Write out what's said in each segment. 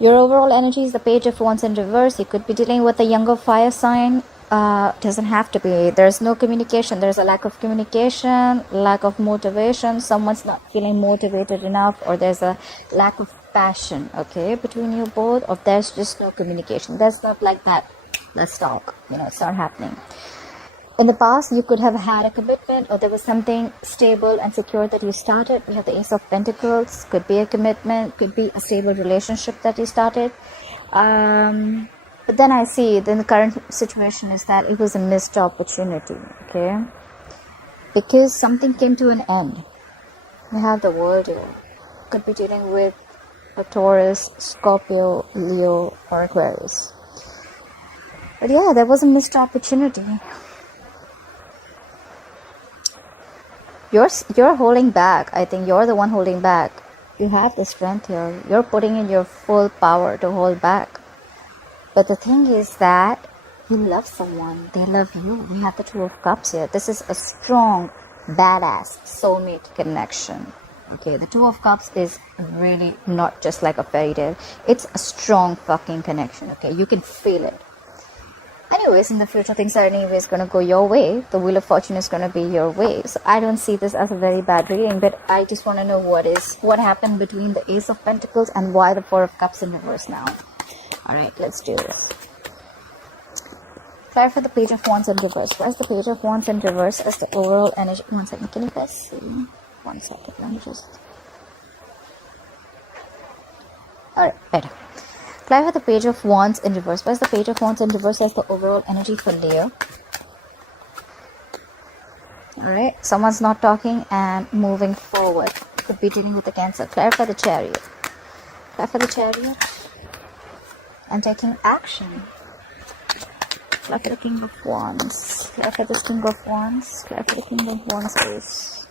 Your overall energy is the Page of Wands in reverse. You could be dealing with a younger fire sign. Doesn't have to be. There's no communication. There's a lack of communication, lack of motivation. Someone's not feeling motivated enough, or there's a lack of passion, okay, between you both, or there's just no communication. There's not like that, let's talk, it's not happening. In the past, you could have had a commitment, or there was something stable and secure that you started. We have the Ace of Pentacles. Could be a commitment, could be a stable relationship that you started. But then I see then the current situation is that it was a missed opportunity, okay? Because something came to an end. We have the World here. Could be dealing with a Taurus, Scorpio, Leo, or Aquarius. But yeah, there was a missed opportunity. You're holding back. I think you're the one holding back. You have the strength here. You're putting in your full power to hold back. But the thing is that you love someone. They love you. We have the Two of Cups here. This is a strong, badass soulmate connection. Okay, the Two of Cups is really not just like a fairy tale. It's a strong fucking connection. Okay, you can feel it. Anyways, in the future, things are anyways going to go your way. The Wheel of Fortune is going to be your way. So I don't see this as a very bad reading, but I just want to know what happened between the Ace of Pentacles and why the Four of Cups in reverse now. Alright, let's do this. Try for the Page of Wands in reverse. Where's the Page of Wands in reverse as the overall energy? 1 second, can you guys see? 1 second, let me just... Alright, better. Try for the Page of Wands in reverse. Where's the Page of Wands in reverse as the overall energy for Leo? Alright, someone's not talking and moving forward. Could be dealing with the Cancer. Clarify the Chariot. Clarify the Chariot. And taking action. Clarify the King of Wands. Clarify this King of Wands. Clarify the King of Wands is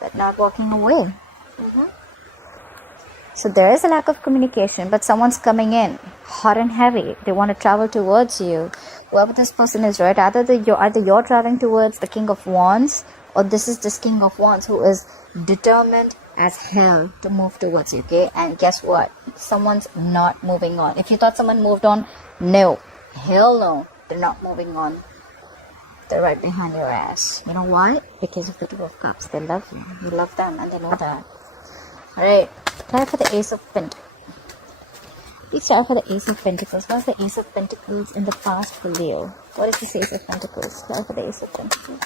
but not walking away. So there is a lack of communication, but someone's coming in hot and heavy. They want to travel towards you. Whoever this person is, right? Either you're traveling towards the King of Wands, or this is this King of Wands who is determined as hell to move towards you, okay? And guess what? Someone's not moving on. If you thought someone moved on, no. Hell no. They're not moving on. They're right behind your ass. You know why? Because of the Two of Cups. They love you. You love them, and they know that. Alright. Try for the Ace of Pentacles. Please try for the Ace of Pentacles. What's the Ace of Pentacles in the past for Leo? What is this Ace of Pentacles? Try for the Ace of Pentacles.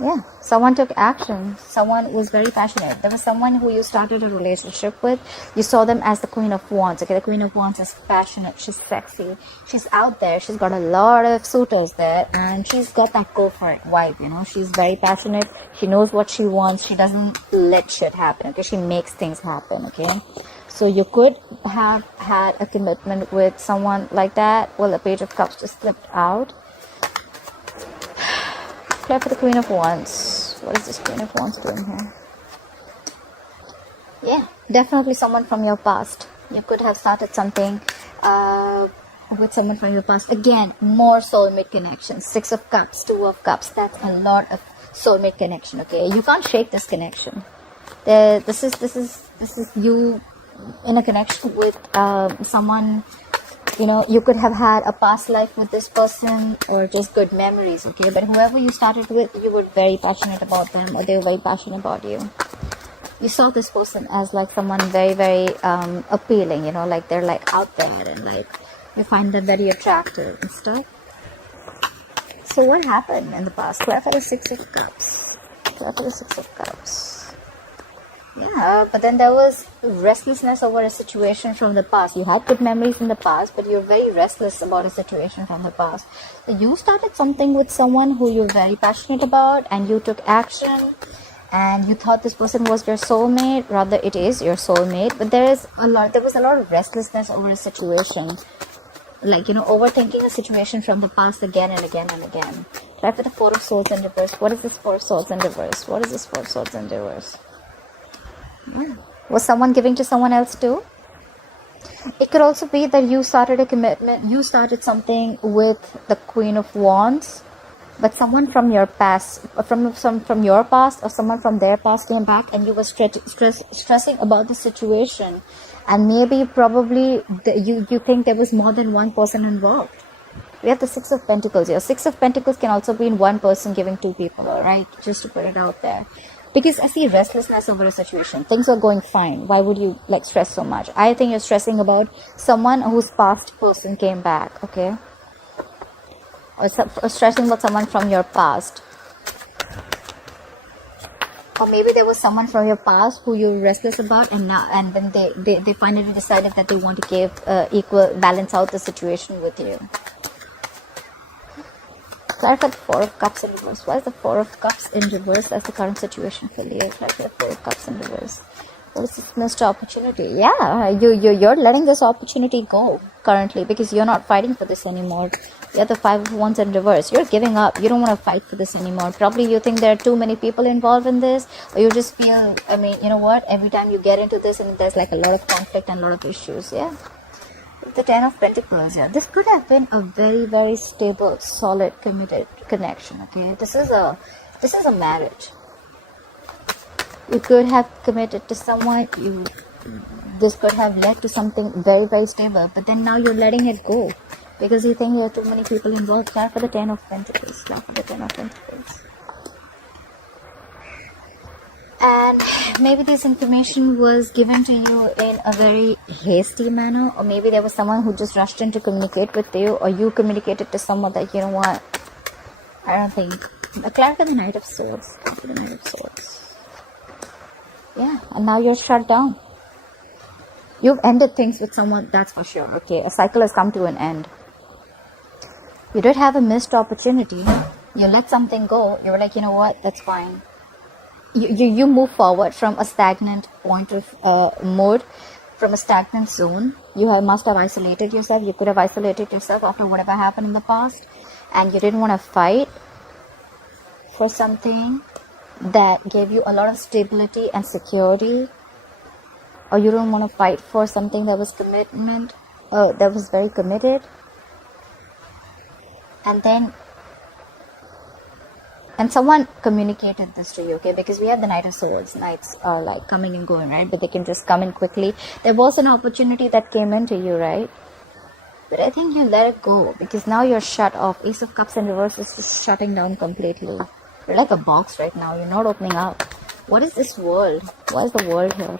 Yeah, someone took action. Someone was very passionate. There was someone who you started a relationship with. You saw them as the Queen of Wands. Okay, the Queen of Wands is passionate. She's sexy. She's out there. She's got a lot of suitors there. And she's got that go for it vibe, She's very passionate. She knows what she wants. She doesn't let shit happen. Okay, she makes things happen. Okay, so you could have had a commitment with someone like that. Well, the Page of Cups just slipped out. Play for the Queen of Wands. What is this Queen of Wands doing here? Yeah, definitely someone from your past. You could have started something with someone from your past. Again, more soulmate connections. 6 of Cups, 2 of Cups. That's a lot of soulmate connection. Okay, you can't shake this connection. This is you in a connection with someone. You could have had a past life with this person or just good memories, okay? But whoever you started with, you were very passionate about them, or they were very passionate about you. You saw this person as like someone very, very appealing, like they're like out there, and like you find them very attractive and stuff. So what happened in the past? Clarify the 6 of Cups. Clarify the 6 of Cups. Yeah, but then there was restlessness over a situation from the past. You had good memories in the past, but you're very restless about a situation from the past. So you started something with someone who you're very passionate about, and you took action, and you thought this person was your soulmate. Rather, it is your soulmate, but there was a lot of restlessness over a situation. Like, overthinking a situation from the past again and again and again. Try for the 4 of Swords in reverse. What is this 4 of Swords in reverse? What is this 4 of Swords in reverse? Yeah. Was someone giving to someone else too? It could also be that you started a commitment. You started something with the Queen of Wands. but someone from your past, from your past or someone from their past came back, and you were stressing about the situation, and maybe probably you think there was more than one person involved. We have the Six of Pentacles here. Six of Pentacles can also be in one person giving two people, alright? Just to put it out there. Because I see restlessness over a situation. Things are going fine. Why would you like stress so much? I think you're stressing about someone whose past person came back, okay? Or stressing about someone from your past. Or maybe there was someone from your past who you're restless about, and then they finally decided that they want to give balance out the situation with you. Clarify the Four of Cups in reverse. Why is the Four of Cups in reverse? That's the current situation for Leo. Clarify the Four of Cups in reverse. What is this missed opportunity? Yeah, you're letting this opportunity go currently because you're not fighting for this anymore. You have the Five of Wands in reverse. You're giving up. You don't want to fight for this anymore. Probably you think there are too many people involved in this, or you just feel, I mean, you know what? Every time you get into this, and there's like a lot of conflict and a lot of issues. Yeah. The Ten of Pentacles here. This could have been a very, very stable, solid, committed connection. Okay, this is a marriage. You could have committed to someone. This could have led to something very, very stable. But then now you're letting it go because you think there are too many people involved. Clap for the Ten of Pentacles. Clap for the Ten of Pentacles. And maybe this information was given to you in a very hasty manner, or maybe there was someone who just rushed in to communicate with you, or you communicated to someone that, you know what, I don't think. Clarify the Knight of Swords. Clarify the Knight of Swords. Yeah, and now you're shut down. You've ended things with someone, that's for sure. Okay, a cycle has come to an end. You did have a missed opportunity. You let something go. You were like, you know what, that's fine. You move forward from a stagnant point of mode, from a stagnant zone. You must have isolated yourself. You could have isolated yourself after whatever happened in the past, and you didn't want to fight for something that gave you a lot of stability and security, or you don't want to fight for something that was commitment, that was very committed, and someone communicated this to you, okay? Because we have the Knight of Swords. Knights are like coming and going, right? But they can just come in quickly. There was an opportunity that came into you, right? But I think you let it go because now you're shut off. Ace of Cups in reverse is just shutting down completely. You're like a box right now. You're not opening up. What is this world? Why is the world here?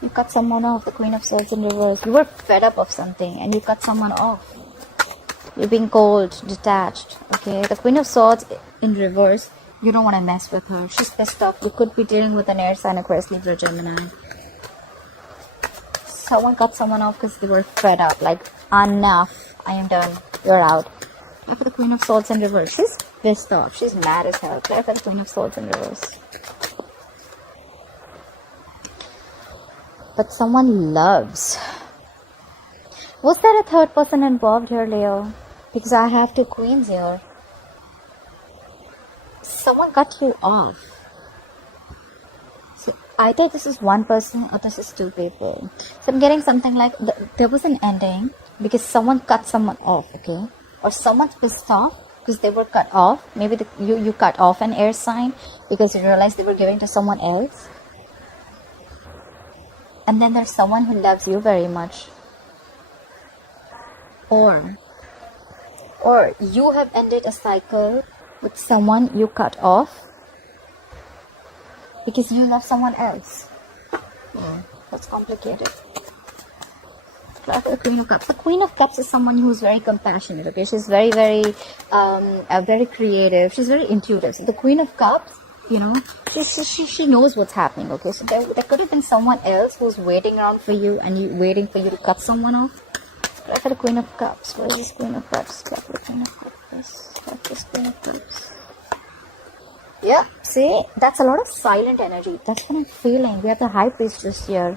You cut someone off. The Queen of Swords in reverse. You were fed up of something and you cut someone off. You're being cold, detached, okay? The Queen of Swords in reverse, you don't want to mess with her. She's pissed off. You could be dealing with an air sign, Aquarius, Libra, Gemini. Someone cut someone off because they were fed up. Like, enough. I am done. You're out. Clap for the Queen of Swords in reverse. She's pissed off. She's mad as hell. Clap for the Queen of Swords in reverse. But someone loves. Was there a third person involved here, Leo? Because I have two queens here. Someone cut you off. So either this is one person or this is two people. So I'm getting something like there was an ending because someone cut someone off, okay? Or someone's pissed off because they were cut off. Maybe you cut off an air sign because you realized they were giving to someone else. And then there's someone who loves you very much. Or you have ended a cycle with someone you cut off because you love someone else. That's complicated. The Queen of Cups. The Queen of Cups is someone who's very compassionate, okay? She's very, very, very creative. She's very intuitive. So the Queen of Cups, you know, she knows what's happening, okay? So there could have been someone else who's waiting around for you and waiting for you to cut someone off. Clap for the Queen of Cups. Where is this Queen of Cups? Clap for the Queen of Cups. Clap for this Queen of Cups. Yeah, see, that's a lot of silent energy. That's what I'm feeling. We have the High Priestess here.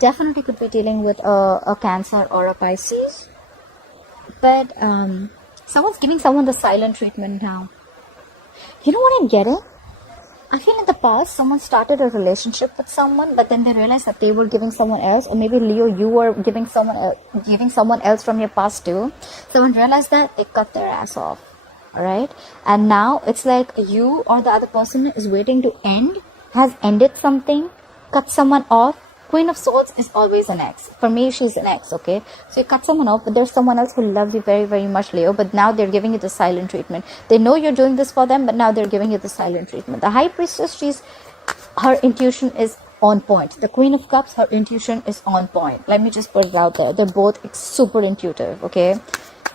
Definitely could be dealing with a Cancer or a Pisces. But someone's giving someone the silent treatment now. You know what I'm getting? I feel in the past, someone started a relationship with someone, but then they realized that they were giving someone else, or maybe Leo, you were giving someone else from your past too. Someone realized that, they cut their ass off. Alright? And now it's like you or the other person is waiting to end, has ended something, cut someone off. Queen of Swords is always an ex. For me, she's an ex, okay? So you cut someone off, but there's someone else who loves you very, very much, Leo, but now they're giving you the silent treatment. They know you're doing this for them, but now they're giving you the silent treatment. The High Priestess, her intuition is on point. The Queen of Cups, her intuition is on point. Let me just put it out there. They're both super intuitive, okay?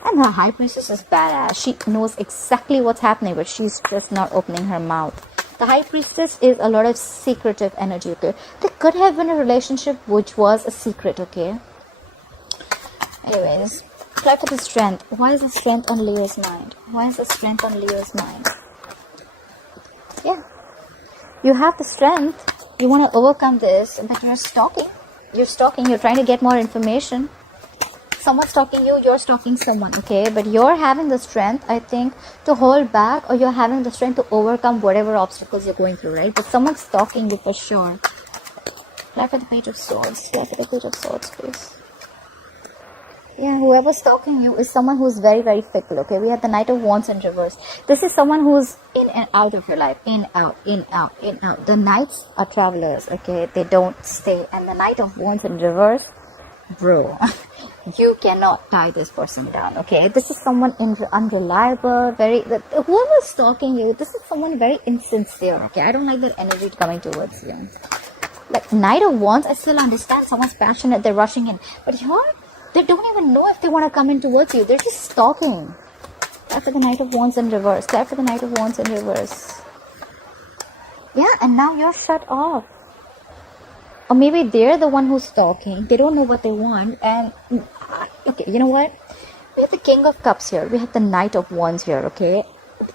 And the High Priestess is badass. She knows exactly what's happening, but she's just not opening her mouth. The High Priestess is a lot of secretive energy, okay? There could have been a relationship which was a secret, okay? Anyways, try for the Strength. Why is the Strength on Leo's mind? Why is the Strength on Leo's mind? Yeah. You have the Strength. You want to overcome this, but you're stalking. You're stalking. You're trying to get more information. Someone's stalking you, you're stalking someone, okay? But you're having the strength, I think, to hold back, or you're having the strength to overcome whatever obstacles you're going through, right? But someone's stalking you for sure. Apply for the Page of Swords. Apply for the Page of Swords, please. Yeah, whoever's stalking you is someone who's very, very fickle, okay? We have the Knight of Wands in reverse. This is someone who's in and out of your life. In, out, in, out, in, out. The Knights are travelers, okay? They don't stay. And the Knight of Wands in reverse, bro, you cannot tie this person down, okay? This is someone unreliable, whoever's stalking you, this is someone very insincere, okay? I don't like that energy coming towards you. Like Knight of Wands, I still understand someone's passionate, they're rushing in, but they don't even know if they want to come in towards you. They're just stalking. Clap for the Knight of Wands in reverse. Clap for the Knight of Wands in reverse. Yeah, and now you're shut off. Or maybe they're the one who's stalking. They don't know what they want. And, okay, you know what? We have the King of Cups here. We have the Knight of Wands here, okay?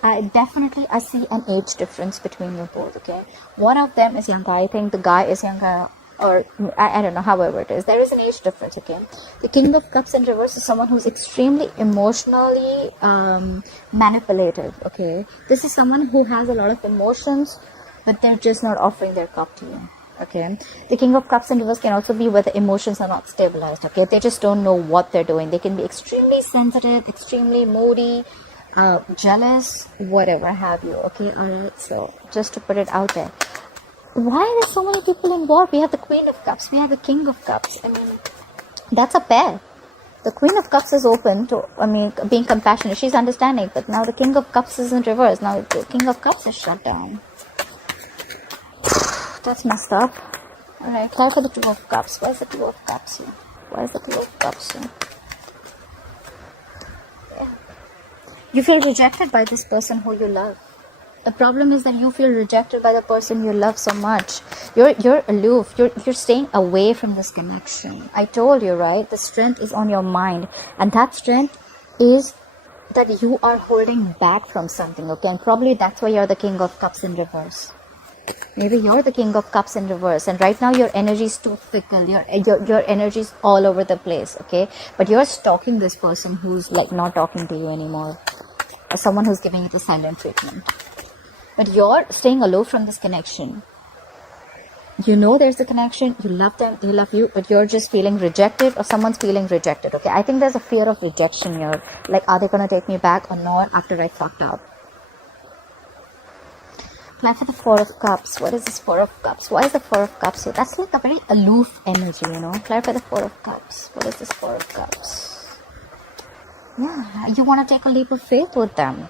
I see an age difference between you both, okay? One of them is younger. I think the guy is younger, or I don't know, however it is. There is an age difference, okay? The King of Cups in reverse is someone who's extremely emotionally manipulative, okay? This is someone who has a lot of emotions, but they're just not offering their cup to you. Okay, the King of Cups in reverse can also be where the emotions are not stabilized. Okay, they just don't know what they're doing. They can be extremely sensitive, extremely moody, jealous, whatever have you. Okay, alright, so just to put it out there, why are there so many people involved? We have the Queen of Cups, we have the King of Cups. I mean, that's a pair. The Queen of Cups is open to, being compassionate. She's understanding, but now the King of Cups is in reverse. Now the King of Cups is shut down. That's messed up. Alright, try for the Two of Cups. Where's the Two of Cups here? Where's the Two of Cups here? Yeah. You feel rejected by this person who you love. The problem is that you feel rejected by the person you love so much. You're aloof. You're staying away from this connection. I told you, right? The strength is on your mind. And that strength is that you are holding back from something, okay? And probably that's why you're the King of Cups in reverse. Maybe you're the King of Cups in reverse, and right now your energy is too fickle. Your energy is all over the place, okay? But you're stalking this person who's like not talking to you anymore, or someone who's giving you the silent treatment. But you're staying aloof from this connection. You know there's a connection, you love them, they love you, but you're just feeling rejected, or someone's feeling rejected, okay? I think there's a fear of rejection here. Like, are they gonna take me back or not after I fucked up? Apply for the Four of Cups. What is this Four of Cups? Why is the Four of Cups here? That's like a very aloof energy, you know. Apply for the Four of Cups. What is this Four of Cups? Yeah, you want to take a leap of faith with them.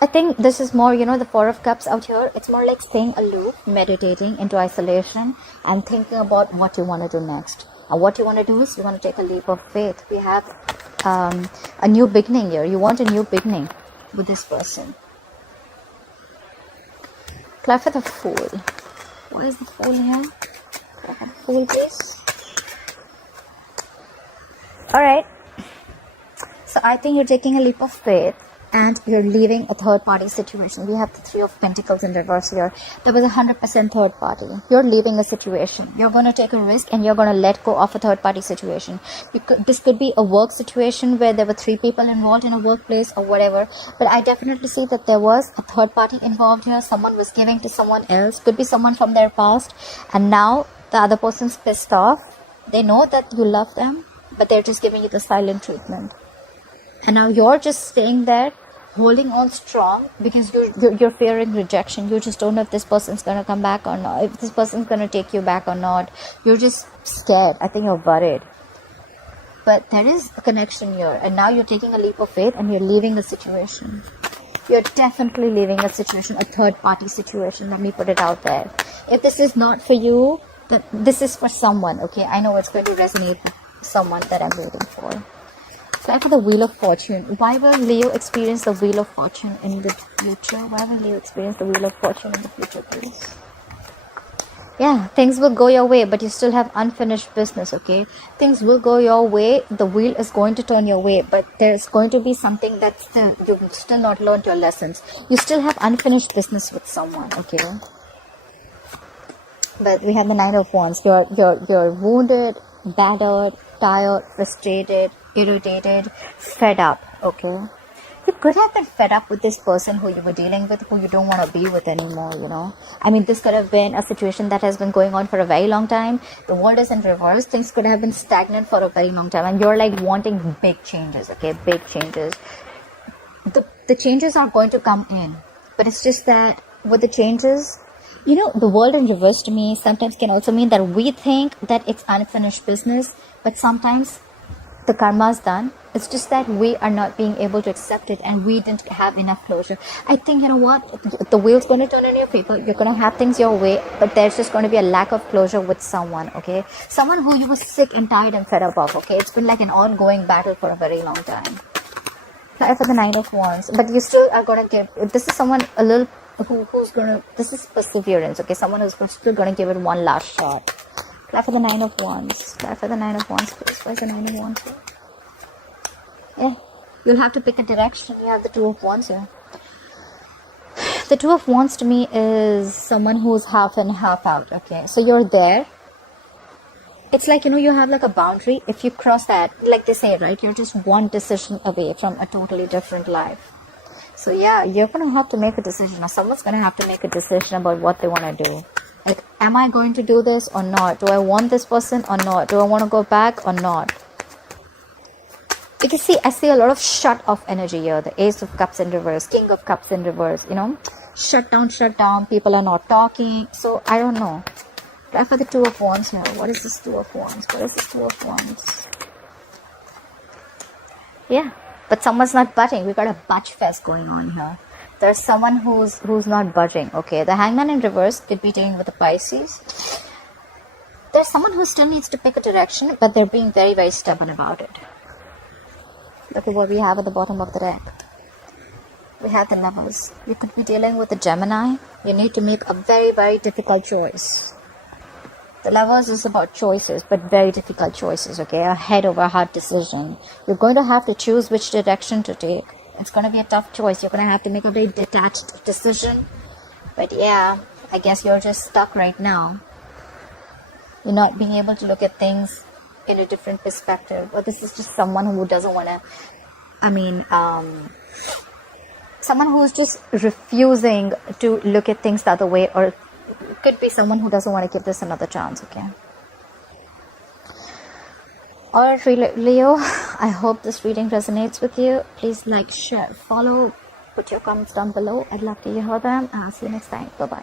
I think this is more, you know, the Four of Cups out here. It's more like staying aloof, meditating into isolation, and thinking about what you want to do next. And what you want to do is you want to take a leap of faith. We have a new beginning here. You want a new beginning with this person. Apply for the Fool. What is the Fool here? Apply for the Fool, please. Alright. So I think you're taking a leap of faith. and you're leaving a third party situation. We have the Three of Pentacles in reverse here. There was 100% third party. You're leaving a situation. You're going to take a risk and you're going to let go of a third party situation. This could be a work situation where there were 3 people involved in a workplace or whatever. But I definitely see that there was a third party involved here. Someone was giving to someone else. Could be someone from their past. And now the other person's pissed off. They know that you love them, but they're just giving you the silent treatment. And now you're just staying there, holding on strong, because you're fearing rejection. You just don't know if this person's going to come back or not, if this person's going to take you back or not. You're just scared. I think you're worried. But there is a connection here, and now you're taking a leap of faith and you're leaving the situation. You're definitely leaving a situation, a third party situation. Let me put it out there. If this is not for you, then this is for someone, okay? I know it's going to resonate with someone that I'm waiting for. Try for the Wheel of Fortune. Why will Leo experience the Wheel of Fortune in the future? Why will Leo experience the Wheel of Fortune in the future, please? Yeah, things will go your way, but you still have unfinished business, okay? Things will go your way. The wheel is going to turn your way, but there's going to be something that you've still not learned your lessons. You still have unfinished business with someone, okay? But we have the Nine of Wands. You're wounded, battered, tired, frustrated, irritated, fed up, okay? You could have been fed up with this person who you were dealing with, who you don't want to be with anymore, you know? I mean, this could have been a situation that has been going on for a very long time. The world is in reverse. Things could have been stagnant for a very long time. And you're like wanting big changes, okay? Big changes. The changes are going to come in. But it's just that with the changes, you know, the world in reverse to me sometimes can also mean that we think that it's unfinished business. But sometimes the karma is done. It's just that we are not being able to accept it and we didn't have enough closure. I think, you know what, the wheel's going to turn in your favor. You're going to have things your way, but there's just going to be a lack of closure with someone, okay? Someone who you were sick and tired and fed up of, okay? It's been like an ongoing battle for a very long time. Try for the Nine of Wands, but you still are going to give, this is someone a little, who's going to, this is perseverance, okay? Someone who's still going to give it one last shot. Try for the Nine of Wands. Try for the Nine of Wands, please. Where's the Nine of Wands here? Yeah, you'll have to pick a direction. You have the Two of Wands here. The Two of Wands to me is someone who's half in, half out, okay? So you're there. It's like, you know, you have like a boundary. If you cross that, like they say, right, you're just one decision away from a totally different life. So yeah, you're going to have to make a decision, or someone's going to have to make a decision about what they want to do. Like, am I going to do this or not? Do I want this person or not? Do I want to go back or not? Because see, I see a lot of shut off energy here. The Ace of Cups in reverse, King of Cups in reverse, you know. Shut down, people are not talking. So, I don't know. Try for the Two of Wands here. What is this Two of Wands? What is this Two of Wands? Yeah, but someone's not budging. We got a budge fest going on here. There's someone who's not budging, okay? The Hangman in reverse could be dealing with the Pisces. There's someone who still needs to pick a direction, but they're being very, very stubborn about it. Look at what we have at the bottom of the deck. We have the Lovers. You could be dealing with a Gemini. You need to make a very, very difficult choice. The Lovers is about choices, but very difficult choices, okay? A head over heart decision. You're going to have to choose which direction to take. It's going to be a tough choice. You're going to have to make a very detached decision. But yeah, I guess you're just stuck right now. You're not being able to look at things in a different perspective. Or this is just someone who doesn't want to, someone who's just refusing to look at things the other way, or it could be someone who doesn't want to give this another chance, okay? Alright, Leo, I hope this reading resonates with you. Please like, share, follow, put your comments down below. I'd love to hear them. I'll see you next time. Bye-bye.